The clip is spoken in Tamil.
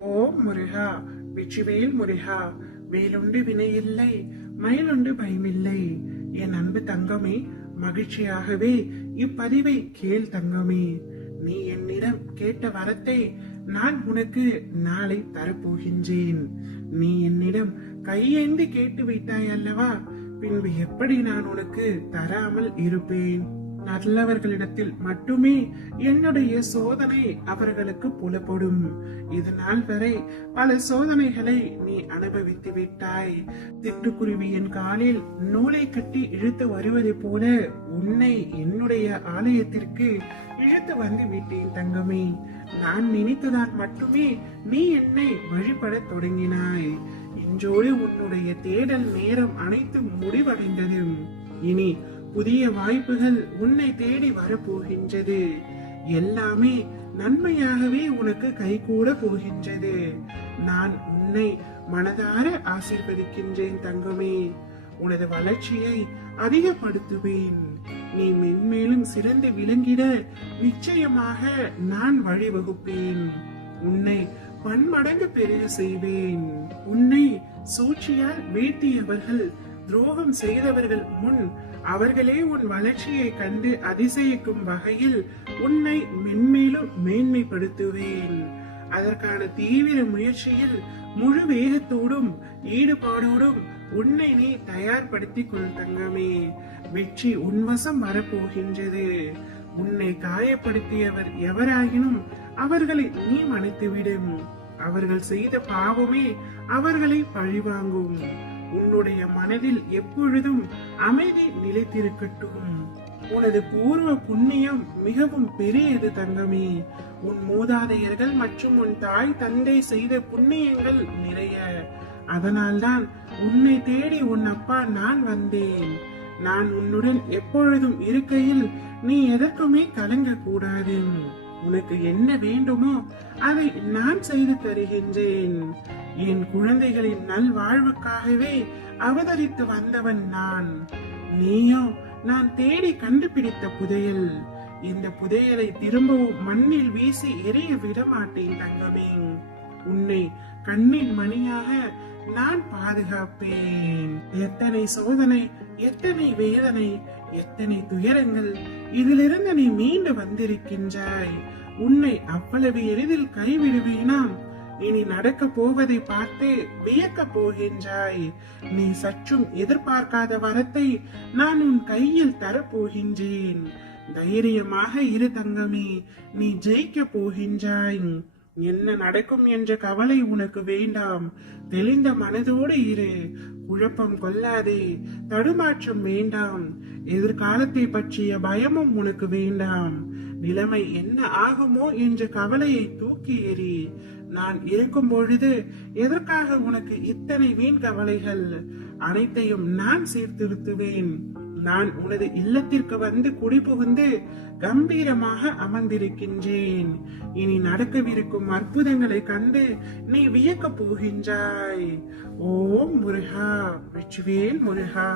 ஓம் முருகா, வெற்றிவேல் முருகா. வேலுண்டு வினையில்லை, மயிலுண்டு பயமில்லை. என் அன்பு தங்கமே, மகிழ்ச்சியாகவே இப்பதிவை கேள் தங்கமே. நீ என்னிடம் கேட்ட வரத்தை நான் உனக்கு நாளை தரப்போகின்றேன். நீ என்னிடம் கையேந்தி கேட்டு விட்டாய் அல்லவா, பின்பு எப்படி நான் உனக்கு தராமல் இருப்பேன்? நல்லவர்களிடத்தில் மட்டுமே என்னுடைய சோதனை அவர்களுக்கு புலப்படும். இது நாள் வரை பல சோதனைகளை நீ அனுபவித்து விட்டாய். சிட்டுக்குருவியின் காலில் நூலை கட்டி இழுத்து வருவதை போல உன்னை என்னுடைய ஆலயத்திற்கு இழுத்து வந்து விட்டேன் தங்கமே. நான் நினைத்ததால் மட்டுமே நீ என்னை வழிபட தொடங்கினாய். இன்றோடு உன்னுடைய தேடல் நேரம் அனைத்தும் முடிவடைந்தது. இனி புதிய வாய்ப்புகள் உன்னை தேடி வரப்போகின்றது. எல்லாமே நன்மையாகவே உனக்கு கைகூட போகின்றது. நான் உன்னை மனதார ஆசீர்வதிக்கின்றேன் தங்கமே. உனது வளர்ச்சியை அதிகப்படுத்துவேன். நீ மென்மேலும் சிறந்து விளங்கிட நிச்சயமாக நான் வழிவகுப்பேன். உன்னை பன்மடங்கு பெருக செய்வேன். உன்னை சூழ்ச்சியால் வீழ்த்தியவர்கள், துரோகம் செய்தவர்கள் முன் அவர்களே உன் வளர்ச்சியை கண்டு அதிசயிக்கும் வகையில் உன்னை மென்மேலும் மேன்மைப்படுத்துவேன். அதற்கான தீவிர முயற்சியில் முழு வேகத்தோடும் ஈடுபாடோடும் உன்னை நீ தயார்படுத்திக் கொள் தங்கமே. வெற்றி உன்வசம் வரப்போகின்றது. உன்னை காயப்படுத்தியவர் எவராயினும் அவர்களை நீ மன்னித்துவிடும். அவர்கள் செய்த பாவமே அவர்களை பழிவாங்கும். உன்னுடைய மனதில் எப்பொழுதும் அமைதி நிலைத்திருக்கட்டும். உனது பூர்வ புண்ணியம் மிகவும் பெரியது தங்கமே. உன் மூதாதையர்கள் மற்றும் உன் தாய் தந்தை செய்த புண்ணியங்கள் நிறைய. அதனால்தான் உன்னை தேடி உன் அப்பா நான் வந்தேன். நான் உன்னுடன் எப்பொழுதும் இருக்கையில் நீ எதற்குமே கலங்க கூடாது. உனக்கு என்ன வேண்டுமோ அதை நான் செய்து தருகின்றேன். என் குழந்தைகளின் நல்வாழ்வுக்காகவே அவதரித்து வந்தவன் நான். நீயோ நான் தேடி கண்டுபிடித்த புதையல். இந்த புதையலை திரும்பவும் மண்ணில் வீசி எரிய விட மாட்டேன் தங்கமே. உன்னை கண்ணின் மணியாக நான் பாதுகாப்பேன். எத்தனை சோதனை, எத்தனை வேதனை, எத்தனை துயரங்கள், இதிலிருந்து நீ மீண்டு வந்திருக்கின்றாய். உன்னை அவ்வளவு எளிதில் கைவிடுவேனா? இனி நடக்க போவதை பார்த்து வியக்க போகின்றாய். நீ சற்றும் எதிர்பார்க்காத வரத்தை நான் உன் கையில் தரப்போகின்றேன். தைரியமாக இரு தங்கமே, நீ ஜெயிக்க போகின்றாய். என்ன நடக்கும் என்ற கவலை உனக்கு வேண்டாம். தெளிந்த மனதோடு இரு. குழப்பம் கொள்ளாதே, தடுமாற்றம் வேண்டாம். எதிர்காலத்தை பற்றிய பயமும் உனக்கு வேண்டாம். நிலைமை என்ன ஆகுமோ என்ற கவலையை தூக்கி எறி. நான் இருக்கும் பொழுது எதற்காக உனக்கு இத்தனை வீண் கவலைகள்? அனைத்தையும் நான் சீர்திருத்துவேன். நான் உனது இல்லத்திற்கு வந்து குடிபுகுந்து கம்பீரமாக அமர்ந்திருக்கின்றேன். இனி நடக்கவிருக்கும் அற்புதங்களை கண்டு நீ வியக்க போகின்றாய். ஓம் முருகா, வெற்றிவேல் முருகா.